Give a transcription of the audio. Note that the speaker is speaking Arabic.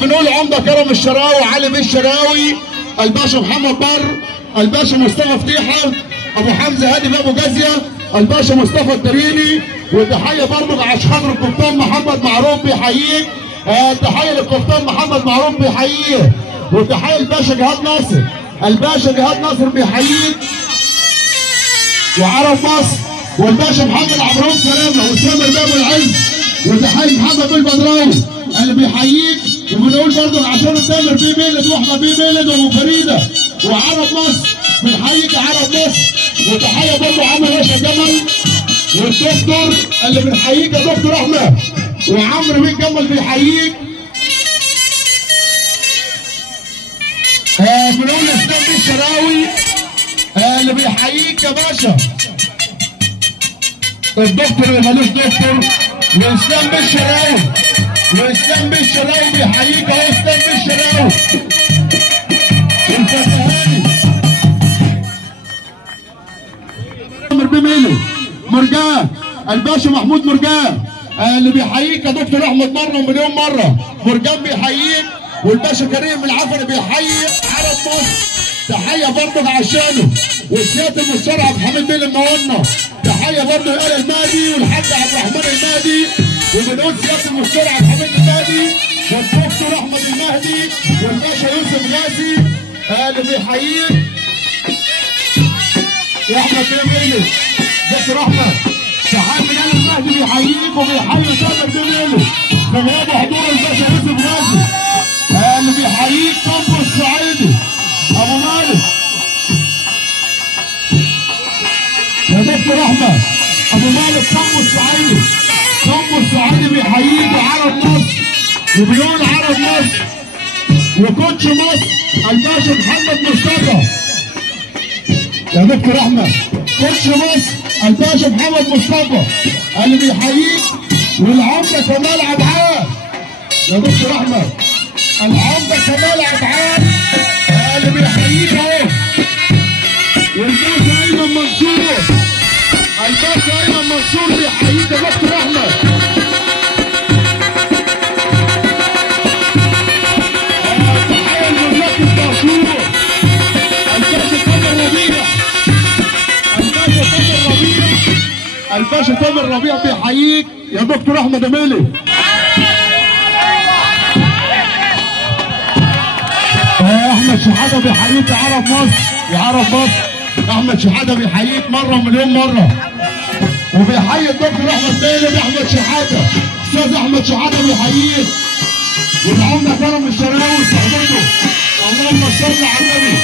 بنقول عمده كرم الشراوي، علي بيه الشراوي، الباشا محمد بر، الباشا مصطفى فتيحه، ابو حمزه هادي ابو جازيه، الباشا مصطفى الدريني. وتحيه برضه عشان خاطر القبطان محمد معروف بيحييك. تحيه للقبطان محمد معروف بيحييه. وتحيه الباشا جهاد ناصر، الباشا جهاد ناصر بيحييك وعرب مصر. والباشا محمد عبرون سلامه وسامر باب العز. وتحيه محمد بن بدراوي اللي بيحييك. وبنقول برضه عشان تامر بيه ميلد واحمد بيه ميلد وابو فريده وعرب مصر بنحييك يا عرب مصر. وتحيه برضه عمرو باشا جمل والدكتور اللي بنحييك يا دكتور احمد. وعمرو بيه جمل بيحييك. بنقول اسلام بيه الشراوي اللي بيحييك يا باشا. الدكتور اللي مالوش دكتور واسلام بيه الشراوي. واسلام بيه الشراوي بيحييك اهو. اسلام بيه الشراوي الفتهاني. عمرو بيه ميلي مرجان، الباشا محمود مرجان اللي بيحييك يا دكتور احمد مره ومليون مره. مرجان بيحييك. والباشا كريم العفري بيحيي عرب مصر. تحيه برضه عشانه. وسياده المستشار عبد الحميد بيه المنورنا. تحيه برضه لآل المهدي والحاج عبد الرحمن المهدي. وبنقول سياده المستشار عبد الحميد المهدي والدكتور احمد المهدي والباشا يوسف غازي اللي بيحييك يا احمد بيه ميلي. دكتور احمد تحيه من آل المهدي بيحييك وبيحيي تامر بيه ميلي بغياب حضور الباشا يوسف غازي اللي بيحييك. كامبو الصعيدي ابو مالك يا دكتور احمد ابو مالك. كامبو الصعيدي، كامبو الصعيدي بيحييك وعرب مصر. وبيقول عرب مصر وكوتش مصر الباشا محمد مصطفى يا دكتور احمد. كوتش مصر الباشا محمد مصطفى اللي بيحييك. والعمده كمال عبعال يا دكتور احمد. العمده كمال عبعال اللي بيحييك اهو. والباشا ايمن منصور، الباشا ايمن منصور بيحييك يا دكتور احمد. تحيه لمملكه الدهشور. الباشا تامر ربيع، الباشا تامر ربيع، الباشا تامر ربيع بيحييك يا دكتور احمد ميلي. احمد شحاته بيحييك يا عرب مصر، يا عرب مصر. احمد شحاته بيحييك مره ومليون مره. وبيحيي الدكتور احمد ميلي احمد شحاته. استاذ احمد شحاته بيحييك. والعمده كرم الشراوي صاحبته. اللهم صل على النبي.